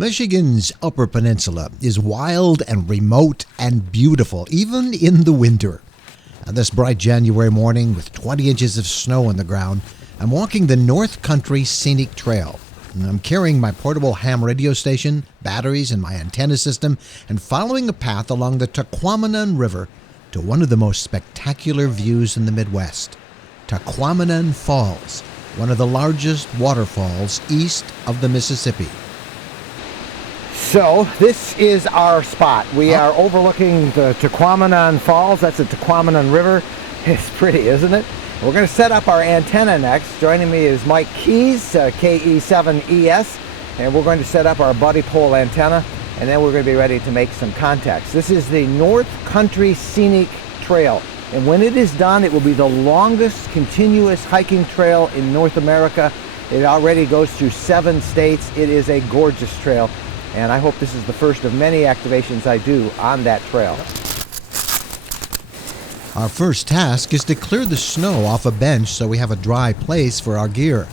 Michigan's Upper Peninsula is wild and remote and beautiful, even in the winter. On this bright January morning with 20 inches of snow on the ground, I'm walking the North Country Scenic Trail. And I'm carrying my portable ham radio station, batteries, and my antenna system, and following a path along the Tahquamenon River to one of the most spectacular views in the Midwest, Tahquamenon Falls, one of the largest waterfalls east of the Mississippi. So this is our spot. We are overlooking the Tahquamenon Falls. That's the Tahquamenon River. It's pretty, isn't it? We're going to set up our antenna next. Joining me is Mike Keys, K8ZRH, and we're going to set up our buddy pole antenna, and then we're going to be ready to make some contacts. This is the North Country Scenic Trail, and when it is done, it will be the longest continuous hiking trail in North America. It already goes through 7 states. It is a gorgeous trail, and I hope this is the first of many activations I do on that trail. Our first task is to clear the snow off a bench so we have a dry place for our gear.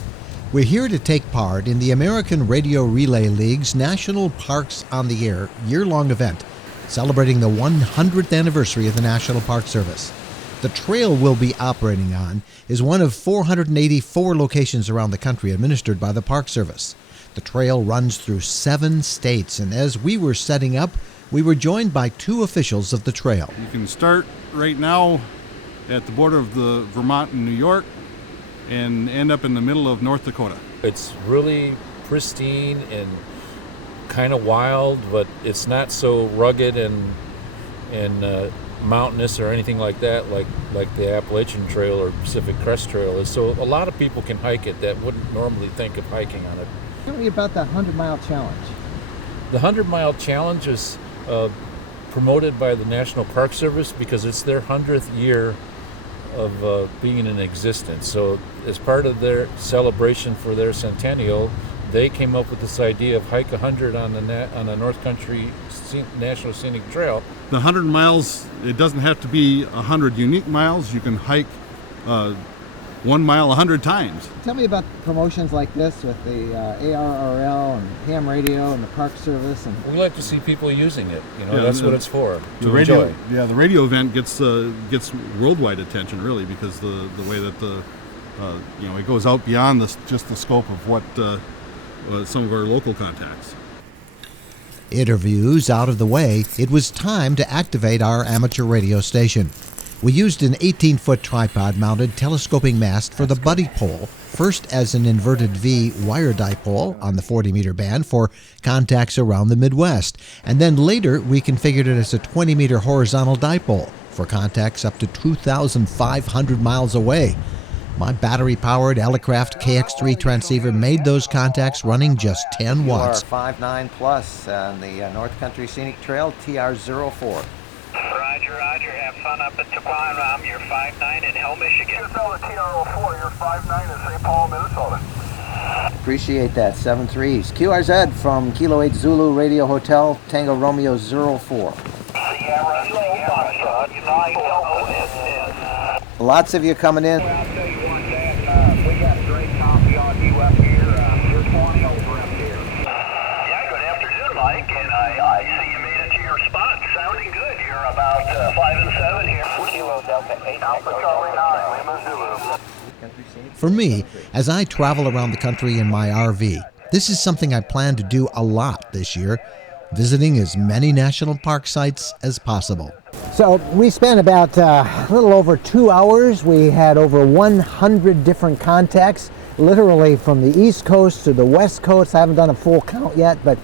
We're here to take part in the American Radio Relay League's National Parks on the Air year-long event, celebrating the 100th anniversary of the National Park Service. The trail we'll be operating on is one of 484 locations around the country administered by the Park Service. The trail runs through 7 states, and as we were setting up, we were joined by 2 officials of the trail. You can start right now at the border of the Vermont and New York and end up in the middle of North Dakota. It's really pristine and kind of wild, but it's not so rugged and mountainous or anything like that, like the Appalachian Trail or Pacific Crest Trail is. So a lot of people can hike it that wouldn't normally think of hiking on it. Tell me about the 100-mile challenge. The 100-mile challenge is promoted by the National Park Service because it's their 100th year of being in existence. So as part of their celebration for their centennial, they came up with this idea of hike 100 on the North Country National Scenic Trail. The 100 miles, it doesn't have to be 100 unique miles. You can hike 1 mile 100 times. Tell me about promotions like this with the ARRL and ham radio and the Park Service. And we like to see people using it. That's what it's for. The radio event gets worldwide attention, really, because the way that it goes out beyond just the scope of what some of our local contacts. Interviews out of the way, it was time to activate our amateur radio station. We used an 18-foot tripod-mounted telescoping mast for the buddy pole, first as an inverted V wire dipole on the 40-meter band for contacts around the Midwest, and then later we configured it as a 20-meter horizontal dipole for contacts up to 2,500 miles away. My battery-powered Elecraft KX3 transceiver made those contacts running just 10 watts. QR59 Plus on the North Country Scenic Trail, TR04. Roger, roger. Have fun up at Tahquamenon. I'm your 59 in Hill, Michigan. QSL TR04, your 59 in St. Paul, Minnesota. Appreciate that. 7-3s. QRZ from Kilo 8 Zulu Radio Hotel, Tango Romeo 04. Sierra, Lots of you coming in. Well, I'll tell you what, Dad, we got great coffee on you up here. You're 20 over up here. Yeah, good afternoon, Mike, and I see you made it to your spot. Sounding good. You're about 5 and 7 here. Kilo Delta 8 Alpha Charlie 9, Lima Zulu. For me, as I travel around the country in my RV, this is something I plan to do a lot this year, visiting as many national park sites as possible. So we spent about a little over 2 hours. We had over 100 different contacts, literally from the East Coast to the West Coast. I haven't done a full count yet, but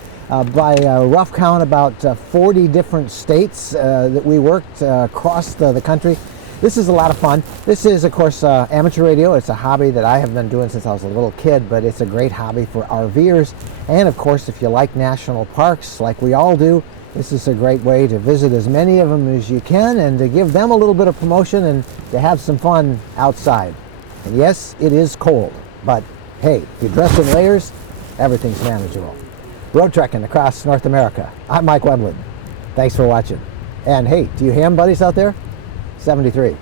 by a rough count, about 40 different states that we worked across the country. This is a lot of fun. This is, of course, amateur radio. It's a hobby that I have been doing since I was a little kid, but it's a great hobby for RVers. And, of course, if you like national parks like we all do, this is a great way to visit as many of them as you can and to give them a little bit of promotion and to have some fun outside. And yes, it is cold, but hey, if you dress in layers, everything's manageable. Road trekking across North America. I'm Mike Webland. Thanks for watching. And hey, do you ham buddies out there? 73.